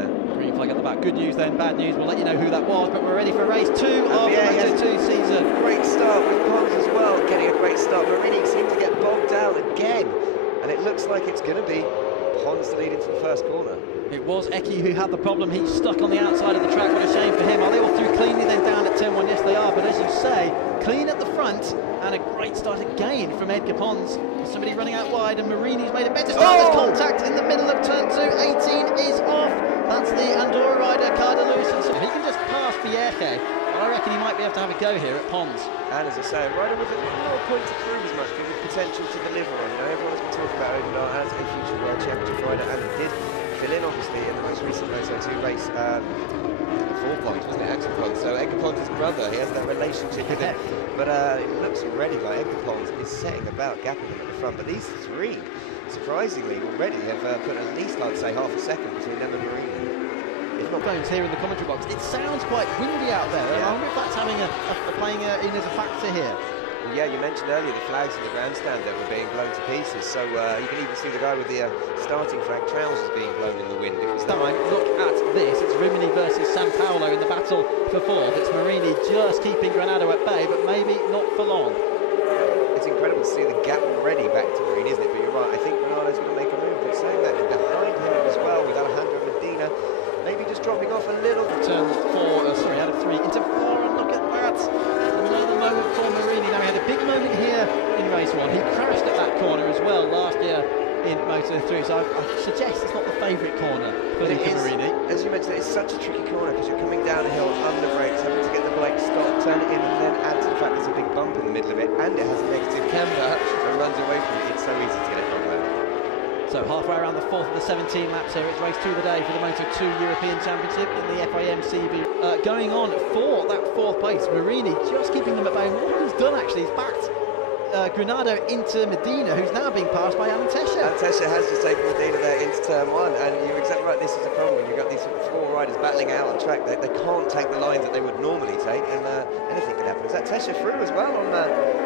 there. Green flag at the back. Good news then, bad news. We'll let you know who that was, but we're ready for race 2 of the Moto2 season. Great start with Pons as well, getting a great start. Marini seemed to get bogged down again, and it looks like it's going to be Pons to lead into the first corner. It was Eki who had the problem. He's stuck on the outside of the track. What a shame for him. Are they all through cleanly then down at turn 1? Yes, they are. But as you say, clean at the front and a great start again from Edgar Pons. Somebody running out wide and Marini's made a better start. There's contact in the middle of turn 2. 18 is off. That's the Andorra rider, Carrera. So he can just pass Vieje. I reckon he might be able to have a go here at Pons. And as I say, a rider with a little more point to prove as much, with the potential to deliver on. You know, everyone's been talking about Odegaard as a future World Championship rider, and he did fill in, obviously, in the most recent Moto2 race. 4 points, wasn't it, Axel Pons? So Edgar Pons' brother, he has that relationship with him. But it looks already like Edgar Pons is setting about gapping them at the front. But these three, surprisingly, already have put at least, I'd say, half a second between them and Marini. Not Bones here in the commentary box. It sounds quite windy out there. Yeah. I wonder if that's having playing in as a factor here. Well, yeah, you mentioned earlier the flags in the grandstand that were being blown to pieces. So you can even see the guy with the starting flag trousers being blown in the wind. This time, look at this. It's Rimini versus San Paolo in the battle for 4th. It's Marini just keeping Granado at bay, but maybe not for long. It's incredible to see the gap already back to Marini, isn't it? But you're right. I think Granado's going to make a move. But saying that, behind him as well with Alejandro Medina. Maybe just dropping off a little. Turn 4, sorry, out of 3 into 4, and look at that. Another moment for Marini. Now, he had a big moment here in race 1. He crashed at that corner as well last year in Moto3, so I suggest it's not the favourite corner for Marini. As you mentioned, it's such a tricky corner because you're coming down the hill under brakes, having to get the brake stop, turn it in, and then add to the fact there's a big bump in the middle of it, and it has a negative camber and runs away from it. It's so easy to get it wrong there. So halfway around the 4th of the 17 laps here, it's race 2 of the day for the Moto2 European Championship in the FIM CEV. Going on for that 4th place, Marini just keeping them at bay. What he's done actually is backed Granado into Medina, who's now being passed by Antesha. Antesha has just taken Medina there into turn 1, and you're exactly right, this is a problem when you've got these 4 riders battling out on track. They can't take the lines that they would normally take, and anything can happen. Is Antesha through as well on that?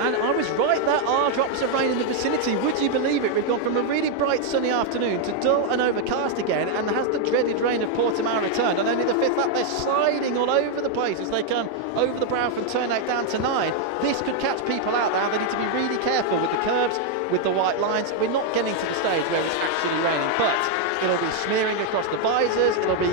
And I was right, there are drops of rain in the vicinity. Would you believe it? We've gone from a really bright sunny afternoon to dull and overcast again, and has the dreaded rain of Portimao returned. And only the 5th lap, they're sliding all over the place as they come over the brow from turn 8 down to 9. This could catch people out now. They need to be really careful with the curbs, with the white lines. We're not getting to the stage where it's actually raining, but it'll be smearing across the visors. It'll be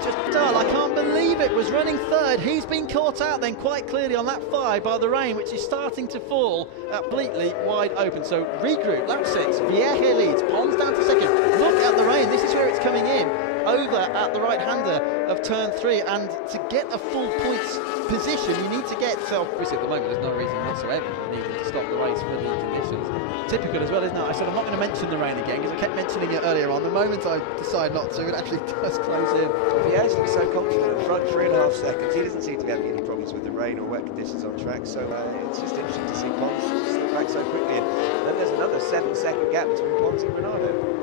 just dull. I can't believe it. Was running 3rd. He's been caught out then quite clearly on that 5 by the rain, which is starting to fall completely wide open. So regroup, lap 6, Vieje leads, Pons down to 2nd. Look at the rain. This is where it's coming in, over at the right-hander of turn 3, and to get a full points position, you need to get, so obviously at the moment there's no reason whatsoever needing to stop the race for the conditions. Typical as well, isn't it? I said I'm not going to mention the rain again because I kept mentioning it earlier on. The moment I decide not to, it actually does close in. Vieje looks so confident at front, 3.5 seconds. He doesn't seem to be having any problems with the rain or wet conditions on track, so it's just interesting to see Pons slip back so quickly. And then there's another 7-second gap between Pons and Granado.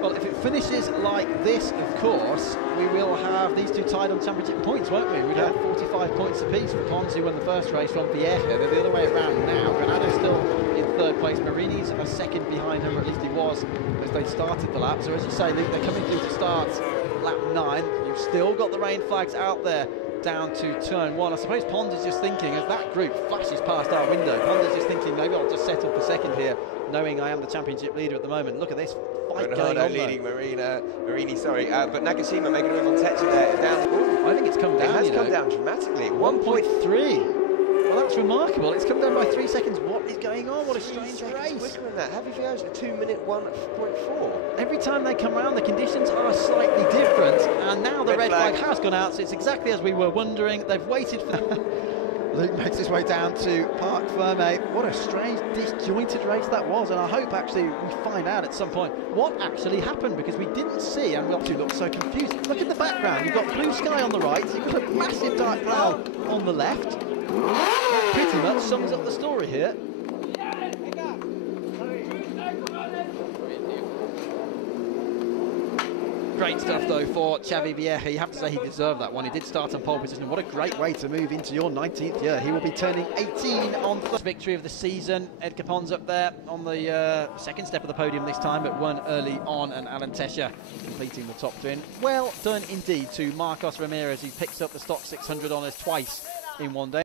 Well, if it finishes like this, of course, we will have these two tied on championship points, won't we? We'd have 45 points apiece for Pons, who won the first race, from Vieje. They're the other way around now. Granado's still in 3rd place. Marini's a 2nd behind him, or at least he was, as they started the lap. So as you say, they're coming through to start lap 9. You've still got the rain flags out there down to turn 1. I suppose Pons is just thinking, as that group flashes past our window, Pons is just thinking, maybe I'll just settle for 2nd here, knowing I am the championship leader at the moment. Look at this fight going on leading Marini, sorry, but Nagashima making a move on Tetra there, down. Ooh, I think it's come down, it has come down dramatically. 1.3. Well, that's remarkable. It's come down by 3 seconds. What is going on? What a strange race. Quicker than that. Happy Vieje at 2-minute 1.4. Every time they come round, the conditions are slightly different, and now the red flag has gone out, so it's exactly as we were wondering. They've waited for Luke makes his way down to Parc Ferme. What a strange, disjointed race that was, and I hope actually we find out at some point what actually happened, because we didn't see, and we obviously looked so confused. Look in the background, you've got blue sky on the right, you've got a massive dark cloud on the left. That pretty much sums up the story here. Great stuff, though, for Xavi Vieja. You have to say he deserved that one. He did start on pole position. What a great way to move into your 19th year. He will be turning 18 on first victory of the season. Ed Capon's up there on the second step of the podium this time, but won early on, and Alan Tesha completing the top 10. Well done indeed to Marcos Ramirez, who picks up the stock 600 honours twice in one day.